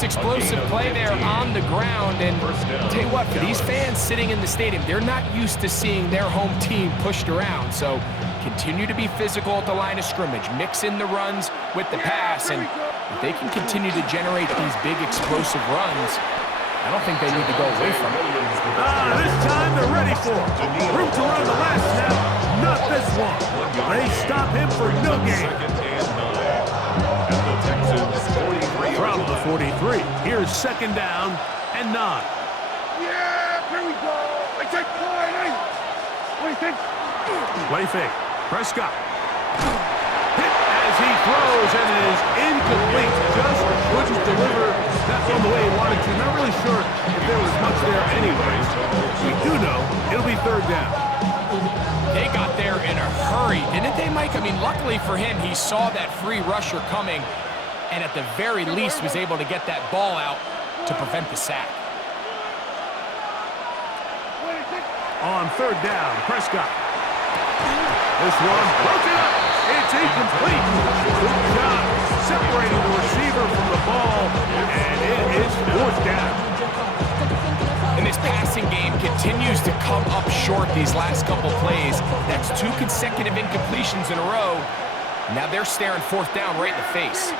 Nice explosive play there on the ground. And I'll tell you what, for these fans sitting in the stadium, they're not used to seeing their home team pushed around. So continue to be physical at the line of scrimmage. Mix in the runs with the pass. And if they can continue to generate these big explosive runs, I don't think they need to go away from it. This time they're ready for it. Room to run the last snap, not this one. They stop him for no gain. From the 43, here's second down and 9. Yeah, here we go. I take point. What do you think? Play fake. Prescott. Hit as he throws and is incomplete. Just couldn't deliver that one the way he wanted to. Not really sure if there was much there anyways. We do know it'll be third down. They got there in a hurry, didn't they, Mike? I mean, luckily for him, he saw that free rusher coming and at the very least was able to get that ball out to prevent the sack. On third down, Prescott. This one broken up. It's incomplete. Good job separating the receiver from the ball, and it is fourth down. And this passing game continues to come up short these last couple plays. That's 2 consecutive incompletions in a row. Now they're staring fourth down right in the face.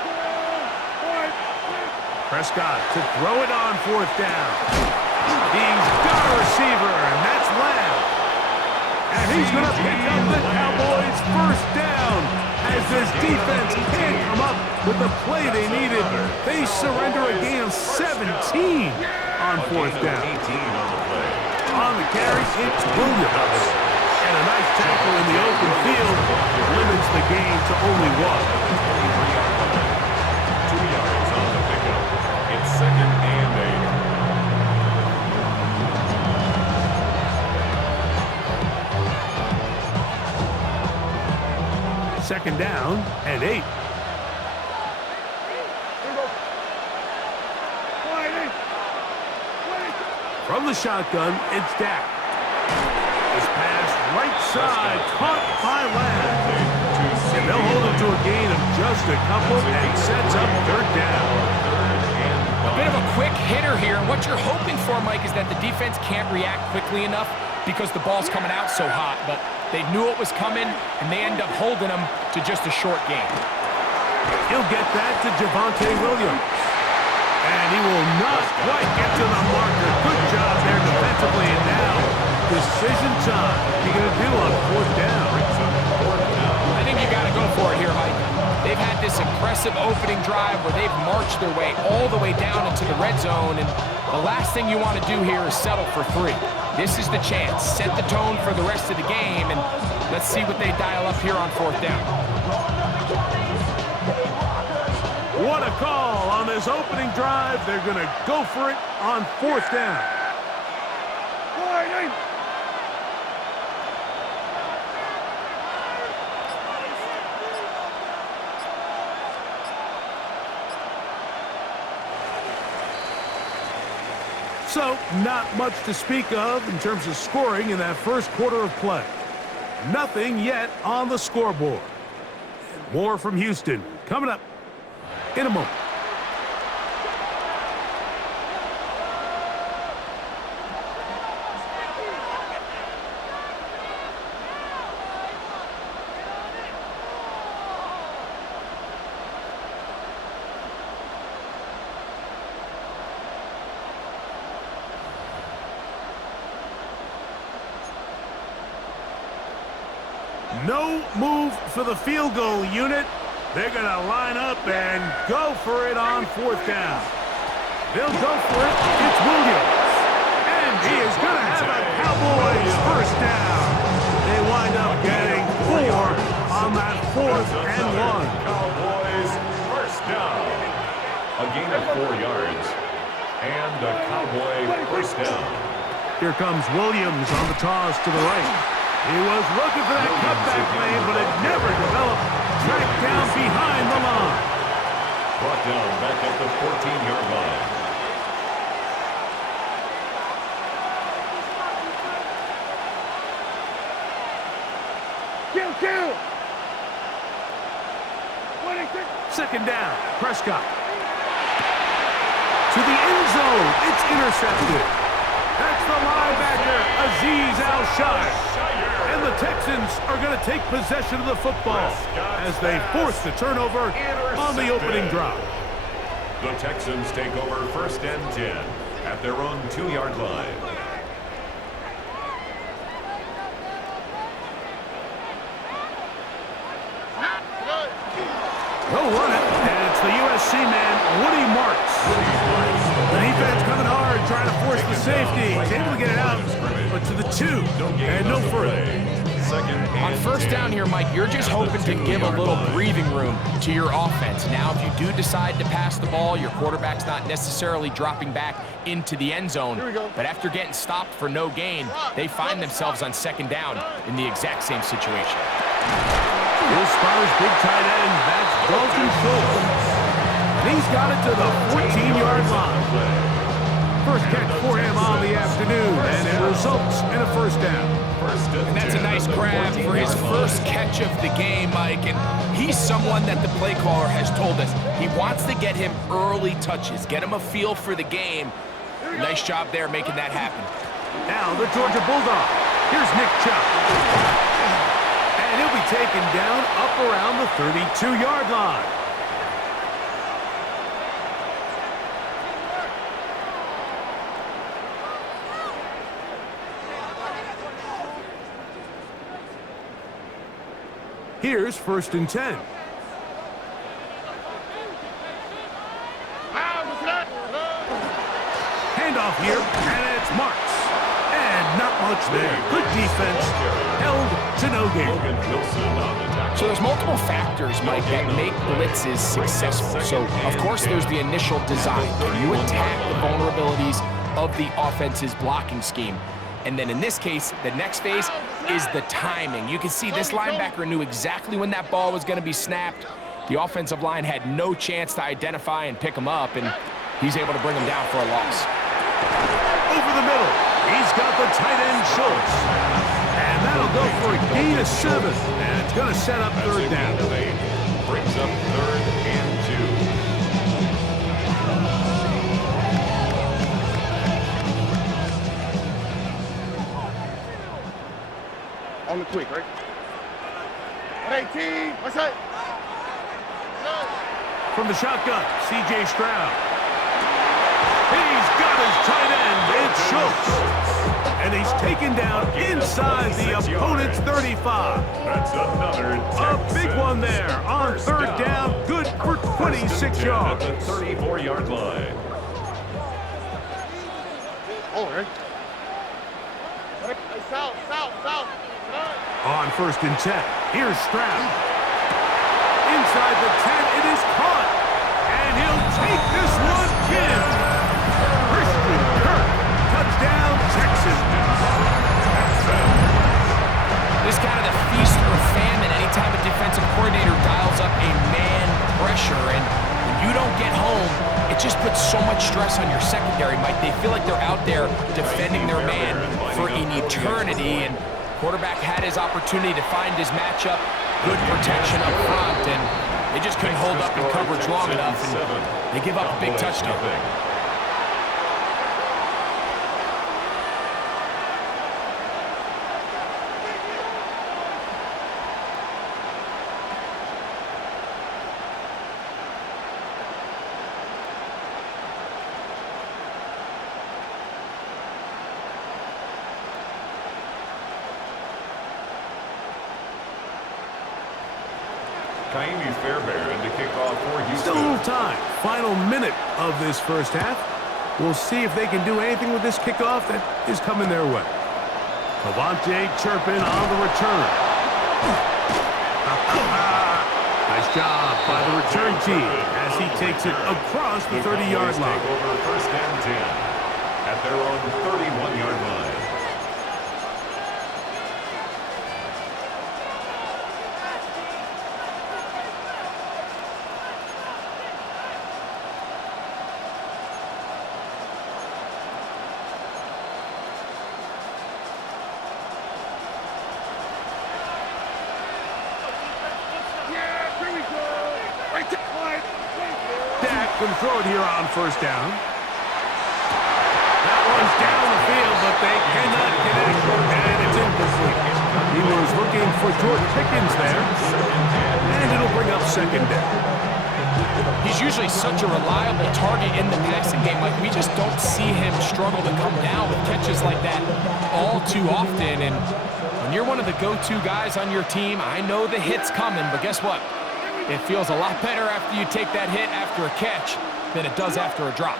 Prescott to throw it on fourth down. He's got a receiver, and that's Lamb. And he's going to pick up the Cowboys' first down as this defense can't come up with the play they needed. They surrender a gain of 17 on fourth down. On the carry, it's Williams. And a nice tackle in the open field limits the gain to only 1. Second and 8. Second down and 8. From the shotgun, it's Dak. This pass right side, caught by Lamb. And they'll hold him to a gain of just a couple and sets up third down. A bit of a quick hitter here, and what you're hoping for, Mike, is that the defense can't react quickly enough because the ball's coming out so hot, but they knew it was coming, and they end up holding them to just a short game. He'll get that to Javonte Williams. And he will not quite get to the marker. Good job there defensively, and now decision time. What are you going to do on fourth down? I think you got to go for it here, Mike. They've had this impressive opening drive where they've marched their way all the way down into the red zone, and the last thing you want to do here is settle for 3. This is the chance. Set the tone for the rest of the game, and let's see what they dial up here on fourth down. What a call on this opening drive. They're going to go for it on fourth down. So, not much to speak of in terms of scoring in that first quarter of play. Nothing yet on the scoreboard. More from Houston coming up in a moment. No move for the field goal unit. They're going to line up and go for it on fourth down. They'll go for it. It's Williams. And he is going to have a Cowboys first down. They wind up getting 4 on that 4th and 1. Cowboys first down. A gain of 4 yards. And a Cowboy first down. Here comes Williams on the toss to the right. He was looking for that cutback lane, but it never developed. Tracked down behind the line. Brought down back at the 14-yard line. Kill! Second down, Prescott. to the end zone. It's intercepted. That's the linebacker, Azeez Al-Shire. And the Texans are going to take possession of the football as they force the turnover on the opening drive. The Texans take over 1st and 10 at their own 2-yard line. They'll run it, and it's the USC man, Woody Marks. The defense coming hard, trying to force the safety. He's able to get it out, but to the 2, and no further. On 1st down here, Mike, you're just hoping to give a little breathing room to your offense. Now, if you do decide to pass the ball, your quarterback's not necessarily dropping back into the end zone. But after getting stopped for no gain, they find themselves on 2nd down in the exact same situation. Here's Spurs' big tight end, that's Dalton Schultz. And he's got it to the 14-yard line. First catch for him on the afternoon, and it results in a 1st down. And that's a nice grab for his first catch of the game, Mike. And he's someone that the play caller has told us he wants to get him early touches, get him a feel for the game. Nice job there making that happen. Now the Georgia Bulldog. Here's Nick Chubb. And he'll be taken down up around the 32-yard line. Here's 1st and 10. Handoff here, and it's Marks. And not much there. Good defense, held to no gain. So there's multiple factors, Mike, that make blitzes successful. So, of course, there's the initial design. Can you attack the vulnerabilities of the offense's blocking scheme? And then in this case, the next phase is the timing. You can see this linebacker knew exactly when that ball was going to be snapped. The offensive line had no chance to identify and pick him up, and he's able to bring him down for a loss. Over the middle, he's got the tight end Schultz. And that'll go for a gain of 7. And it's going to set up 3rd down. Brings up 3rd and 2. On the quick, right? 118, what's that? From the shotgun, C.J. Stroud. He's got his tight end, it's Schultz. And he's taken down inside the opponent's 35. That's another A big one there on 3rd down, good for 26 yards. At the 34-yard line. Oh, right. Hey, south. On 1st and 10, here's Stroud. Inside the 10, it is caught. And he'll take this one in. Christian Kirk, touchdown, Texans. This kind of the feast or famine anytime a defensive coordinator dials up a man pressure. And when you don't get home, it just puts so much stress on your secondary, Mike. They feel like they're out there defending their man for an eternity. And quarterback had his opportunity to find his matchup, good protection up front, and they just couldn't hold up in coverage long enough, and they give up a big touchdown. Kaimi Fairbairn to kick off for Houston. Still a little time. Final minute of this 1st half. We'll see if they can do anything with this kickoff that is coming their way. Cavante Turpin on the return. Nice job by the return team as he takes it across the 30-yard line. Take over 1st and 10 at their own 31-yard line. Dak can throw it here on 1st down. going down the field, but they cannot connect, and it's incomplete. He was looking for George Pickens there, and it'll bring up second down. He's usually such a reliable target in the passing game. Like, we just don't see him struggle to come down with catches like that all too often. And when you're one of the go-to guys on your team, I know the hit's coming, but guess what? It feels a lot better after you take that hit after a catch than it does after a drop.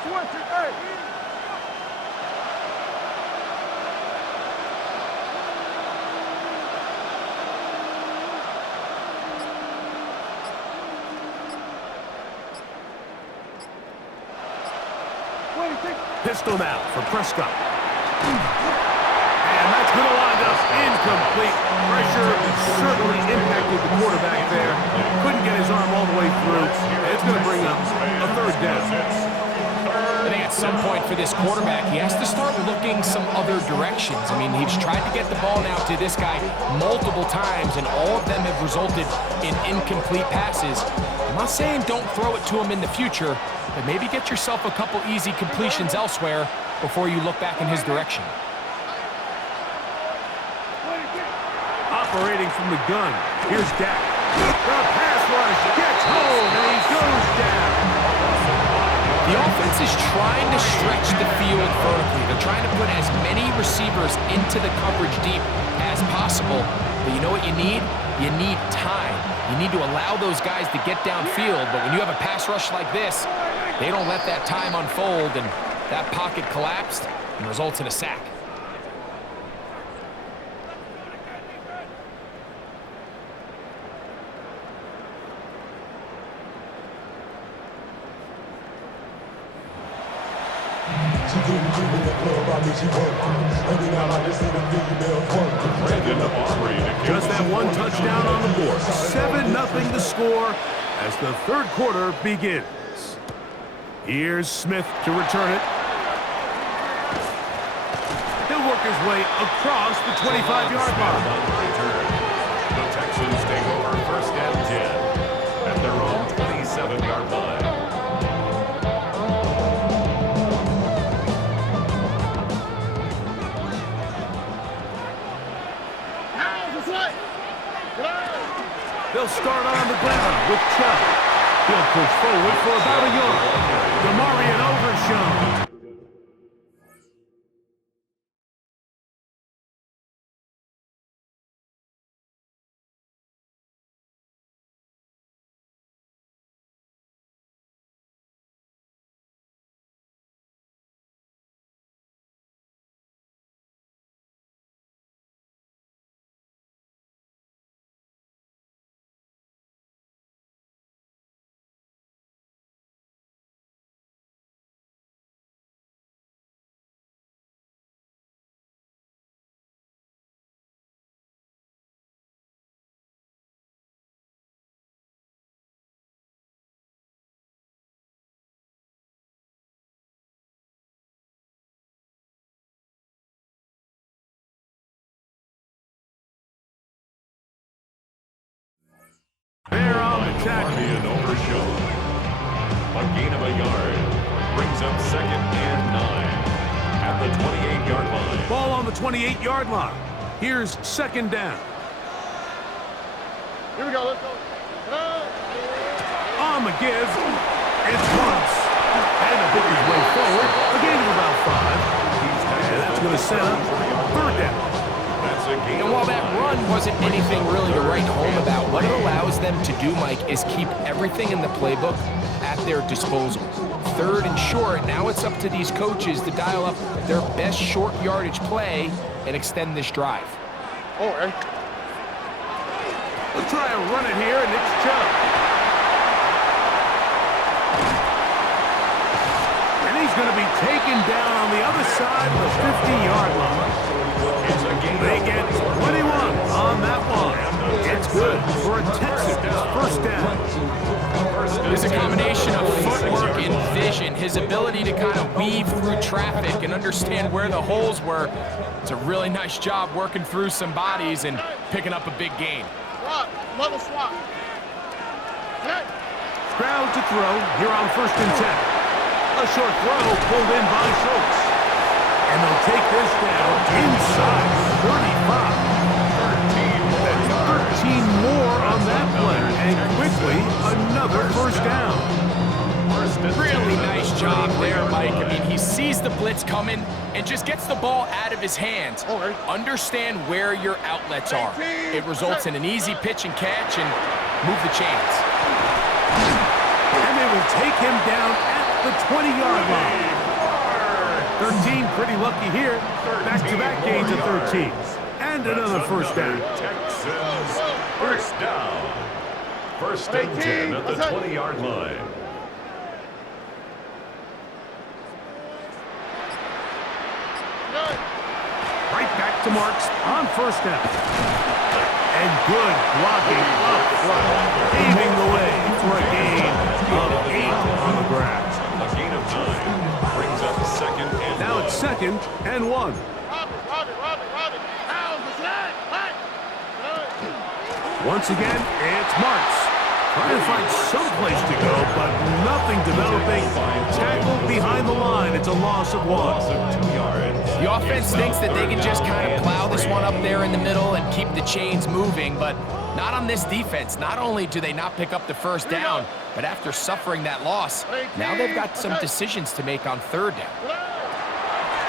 Pistol now for Prescott. And that's going to wind up incomplete. Pressure certainly impacted the quarterback there. Couldn't get his arm all the way through. And it's going to bring up a third down. I think at some point for this quarterback, he has to start looking some other directions. I mean, he's tried to get the ball now to this guy multiple times, and all of them have resulted in incomplete passes. I'm not saying don't throw it to him in the future, but maybe get yourself a couple easy completions elsewhere before you look back in his direction. Operating from the gun, here's Dak. The pass rush gets home, and he goes down. The offense is trying to stretch the field vertically. They're trying to put as many receivers into the coverage deep as possible. But you know what you need? You need time. You need to allow those guys to get downfield. But when you have a pass rush like this, they don't let that time unfold, and that pocket collapsed and results in a sack. Just that one touchdown on the board. 7-0 the score as the third quarter begins. Here's Smith to return it. He'll work his way across the 25-yard line. The Texans take over first and 10 at their own 27-yard line. They'll start on the ground with Chubb. He'll push forward for about a yard. DeMarion Overshown. They're on the tackle. DeMarion Overshown. A gain of a yard brings up second and 9 at the 28-yard line. Ball on the 28-yard line. Here's second down. Here we go, let's go. On the give. It's once. And a big way forward. A gain of about 5. And that's going to set up third down. And while that run wasn't anything really to write home about, what it allows them to do, Mike, is keep everything in the playbook at their disposal. Third and short, now it's up to these coaches to dial up their best short yardage play and extend this drive. Oh, and We'll try and run it here, and it's Chubb. And he's going to be taken down on the other side of the 50-yard line. They get 21 on that one. It's good for a Texans first down. It's a combination of footwork and vision, his ability to kind of weave through traffic and understand where the holes were. It's a really nice job working through some bodies and picking up a big gain. swap, level swap. Hey. Stroud to throw here on 1st and 10. A short throw pulled in by Schultz. And they'll take this down inside 35. 13 more on that play. And quickly, another first down. Really nice job there, Mike. I mean, he sees the blitz coming and just gets the ball out of his hands. Understand where your outlets are. It results in an easy pitch and catch and move the chains. And they will take him down at the 20-yard line. 13, pretty lucky here. Back-to-back gains of 13. And another first down. Texans first down. First and 10 at the 20-yard line. Right back to Marks on first down. And good blocking up front, paving the way for a gain of 8 on the ground. A gain of 9 brings up second and Now 1. it's 2nd and 1. Once again, it's Marks. Trying to find some place to go, but nothing developing. Tackled behind the line. It's a loss of 1. Loss of 2 yards. The offense thinks that they can just kind of plow this one up there in the middle and keep the chains moving, but not on this defense. Not only do they not pick up the first down, but after suffering that loss, now they've got some decisions to make on third down.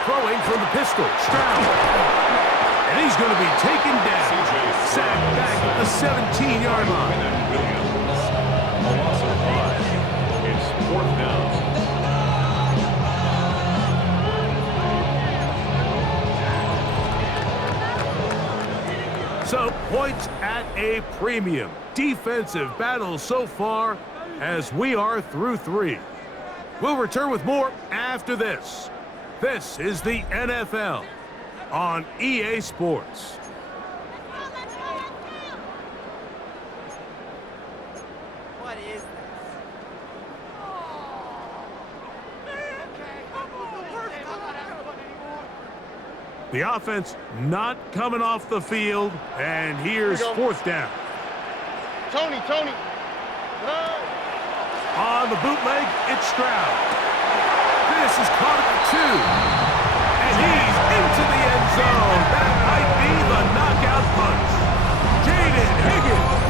Throwing from the pistol, Stroud. And he's going to be taken down. Sacked back at the 17-yard line. A loss of 5. It's 4th down. So, points at a premium. Defensive battle so far as we are through 3. We'll return with more after this. This is the NFL on EA Sports. What is this? The offense not coming off the field, and here's 4th down. Tony. On the bootleg, it's Stroud. This is caught at the 2. And he's into the end zone. That might be the knockout punch. Jaden Higgins.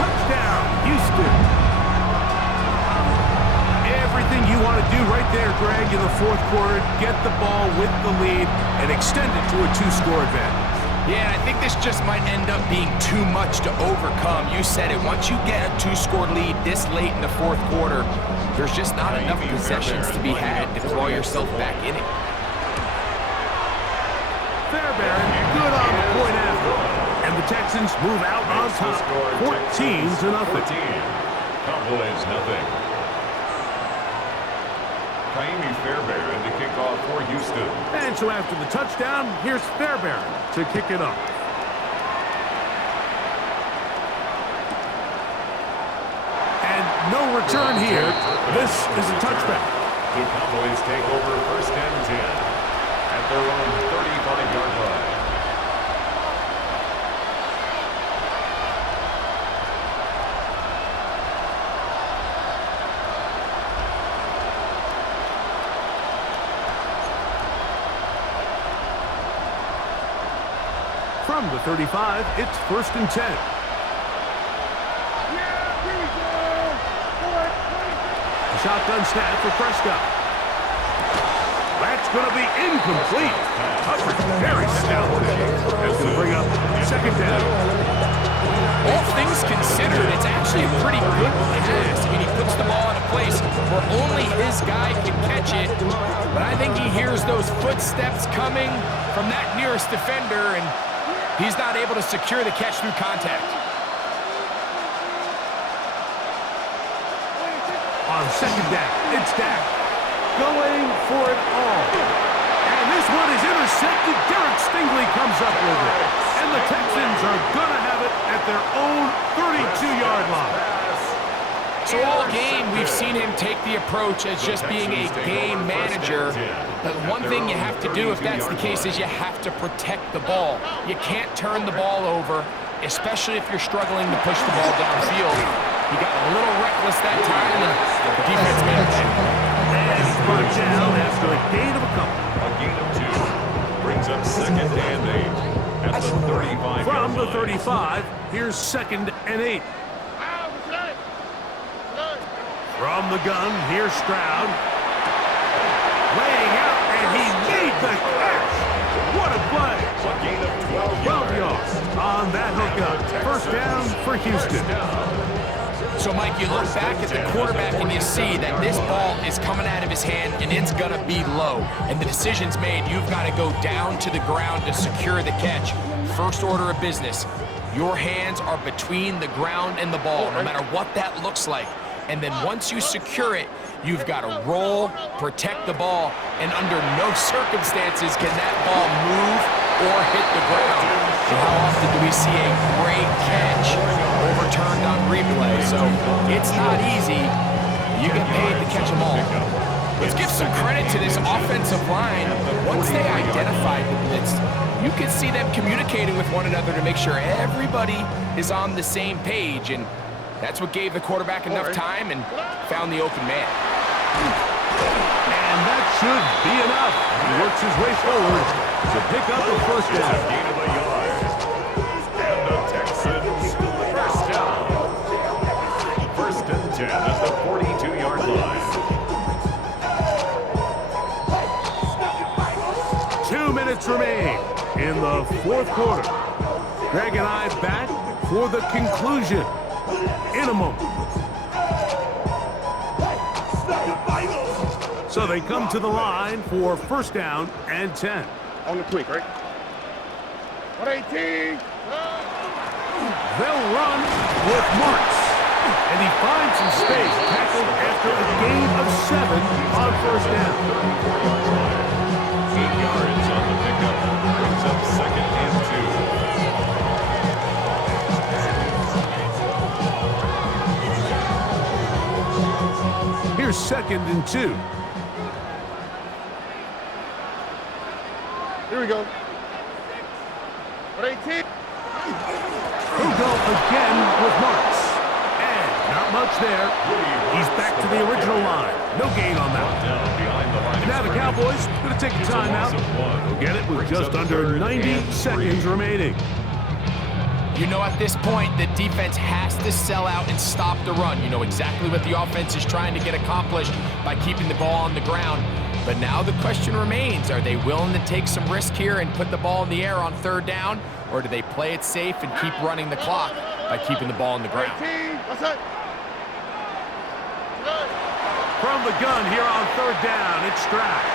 Touchdown, Houston. Everything you want to do right there, Greg, in the 4th quarter. Get the ball with the lead and extend it to a 2-score advantage. Yeah, I think this just might end up being too much to overcome. You said it. Once you get a 2-score lead this late in the 4th quarter, there's just not enough possessions to be had to claw yourself back in it. Fairbairn, good on the point after. And the Texans move out on top, 14-0. 14. Cowboys nothing. Kaimi Fairbairn to kick off for Houston. And so after the touchdown, here's Fairbairn to kick it off. And no return here. This is a touchback. The Cowboys take over first and 10 at their own 35-yard line. From the 35, it's 1st and 10. A shotgun snap for Prescott. That's going to be incomplete. Coverage very stout. That's going to bring up 2nd down. All things considered, it's actually a pretty good pass. I mean, he puts the ball in a place where only his guy can catch it, but I think he hears those footsteps coming from that nearest defender, and he's not able to secure the catch through contact. On 2nd down, it's Dak going for it all. And this one is intercepted. Derek Stingley comes up with it. And the Texans are going to have it at their own 32-yard line. So all game, we've seen him take the approach as just being a game manager. But one thing you have to do, if that's the case, is you have to protect the ball. You can't turn the ball over, especially if you're struggling to push the ball downfield. He got a little reckless that time, and the defense made him pay. And he's brought down after a gain of a couple. A gain of the 35. Here's 2nd and 8. From the gun, here's Stroud. Laying out, and he made the catch. What a play. A gain of 12 12 yards. yards on that hookup. First down for Houston. So, Mike, you look back at the quarterback and you see that this ball is coming out of his hand and it's going to be low. And the decision's made. You've got to go down to the ground to secure the catch. First order of business. Your hands are between the ground and the ball, no matter what that looks like. And then once you secure it, you've got to roll, protect the ball, and under no circumstances can that ball move or hit the ground. And how often do we see a great catch overturned on replay? So it's not easy. You get paid to catch them all. Let's give some credit to this offensive line. Once they identified the blitz, you can see them communicating with one another to make sure everybody is on the same page. And that's what gave the quarterback enough time and found the open man. And that should be enough. He works his way forward to pick up the first It's a down. gain of a yard. And the Texans first down. First and 10 at the 42-yard line. 2 minutes remain in the fourth quarter. Greg and I back for the conclusion in a moment. So they come to the line for first down and 10. On the quick, right? 118. They'll run with Marks. And he finds some space, tackled after a gain of 7 on first down. 8 yards on the pickup. Brings up 2nd and 2. Here's 2nd and 2. Here we go. 118. Who go again with Marks. And not much there. He's back to the original line. No gain on that one. Down behind the line. And now the Cowboys going to take a timeout. They'll get it with just under 90 seconds remaining. You know, at this point, the defense has to sell out and stop the run. You know exactly what the offense is trying to get accomplished by keeping the ball on the ground. But now the question remains, are they willing to take some risk here and put the ball in the air on third down? Or do they play it safe and keep running the clock by keeping the ball on the ground? 18. What's that? From the gun here on third down, it's Stroud.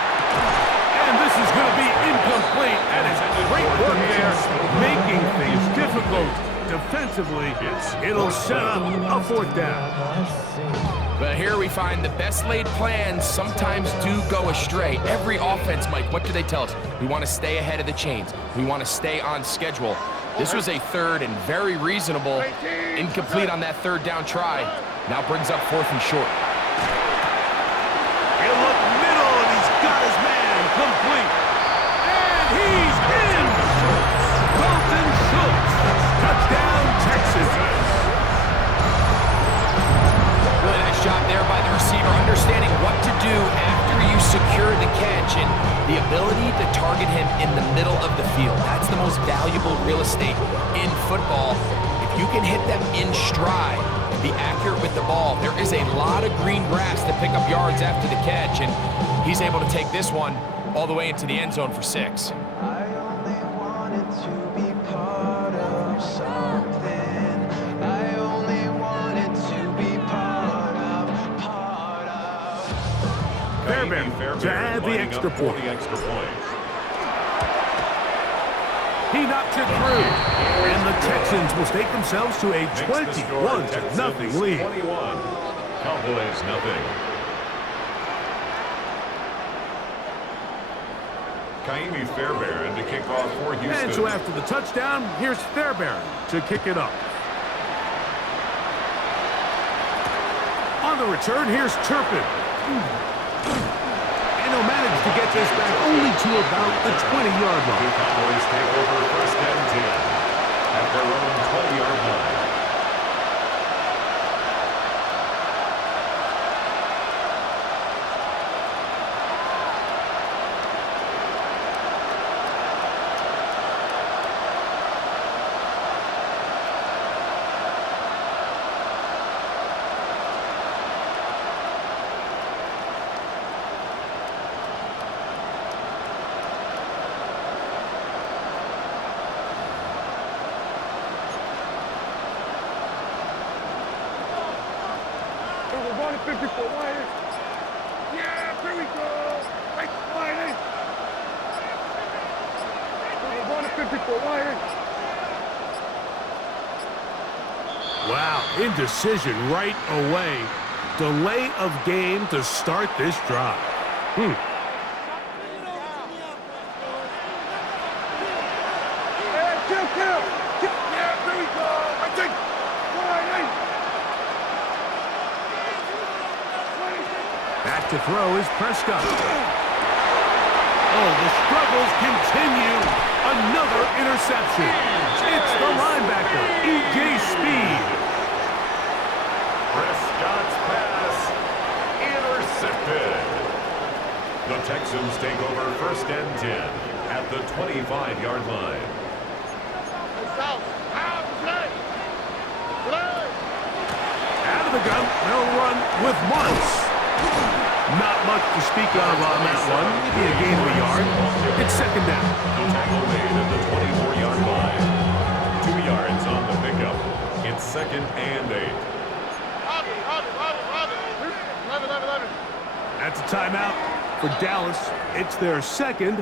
And this is going to be incomplete. And it's great work there, making things difficult defensively. It'll set up a fourth down. But here we find the best laid plans sometimes do go astray. Every offense, Mike, what do they tell us? We want to stay ahead of the chains. We want to stay on schedule. This was a third and very reasonable. Incomplete on that third down try. Now brings up 4th and short. He'll look middle, and he's got his man complete. And he's in! Dalton Schultz. Touchdown, Texas. Really nice job there by the receiver, understanding what to do after you secure the catch and the ability to target him in the middle of the field. That's the most valuable real estate in football. If you can hit them in stride and be accurate with the ball, there is a lot of green grass to pick up yards after the catch, and he's able to take this one all the way into the end zone for 6. I only wanted to be part of something. I only wanted to be part of. Fairbairn to add the extra point. He knocks it through. And the Texans will stake themselves to a 21-0 lead. 21. Cowboys nothing. Kaimi Fairbairn to kick off for Houston. And so after the touchdown, here's Fairbairn to kick it up. On the return, here's Turpin. And he'll manage to get this back only to about the 20-yard The line. Cowboys take over first and 10 at their own 20-yard line. We're running 54 wide. Yeah, here we go. Right, wide. We're running 54 wide. Wow, indecision right away. Delay of game to start this drive. Yeah, kill. Yeah, here we go. I take wide. Back to throw is Prescott. Oh, the struggles continue. Another interception. It's the linebacker, E.J. Speed. Prescott's pass intercepted. The Texans take over 1st and 10 at the 25-yard line. Out of the gun, they'll run with Marks. Not much to speak of on that one. Maybe a gain of a yard. It's 2nd down. The tackle made at the 24-yard line. 2 yards on the pickup. It's 2nd and 8. That's a timeout for Dallas. It's their second.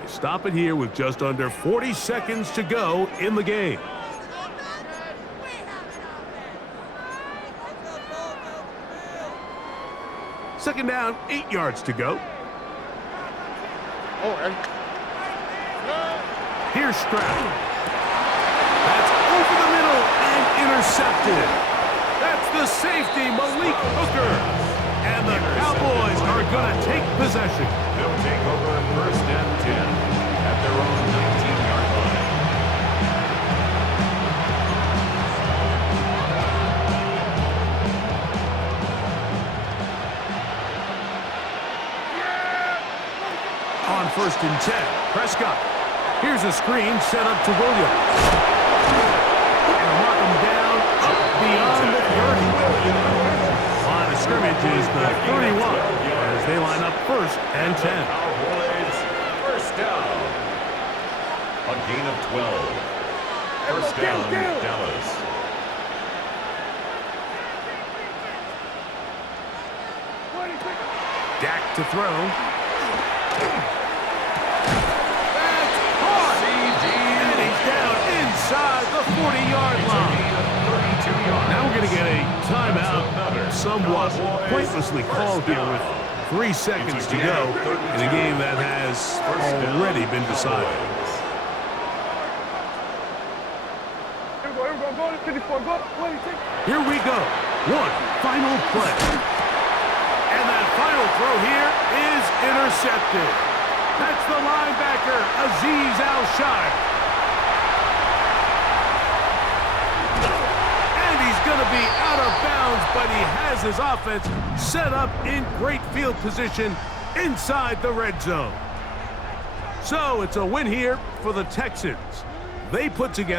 They stop it here with just under 40 seconds to go in the game. Second down, 8 yards to go. Here's Stroud. That's over the middle and intercepted. That's the safety, Malik Hooker. And the Cowboys are going to take possession. They'll take over 1st and 10 at their own 19-yard line. On 1st and 10, Prescott. Here's a screen set up to Williams. And mark him down up beyond the 30. Line of scrimmage is the 31 as they line up 1st and 10. Cowboys, 1st down. A gain of 12. 1st down, Dallas. Dak to throw. That's caught. And he's down inside the 40-yard line. Now we're going to get a timeout, somewhat pointlessly called here with 3 seconds to go in a game that has already been decided. Here we go. One final play. And that final throw here is intercepted. That's the linebacker, Azeez Al-Shire. And he's going to be out of bounds, but he has his offense set up in great field position inside the red zone. So it's a win here for the Texans. They put together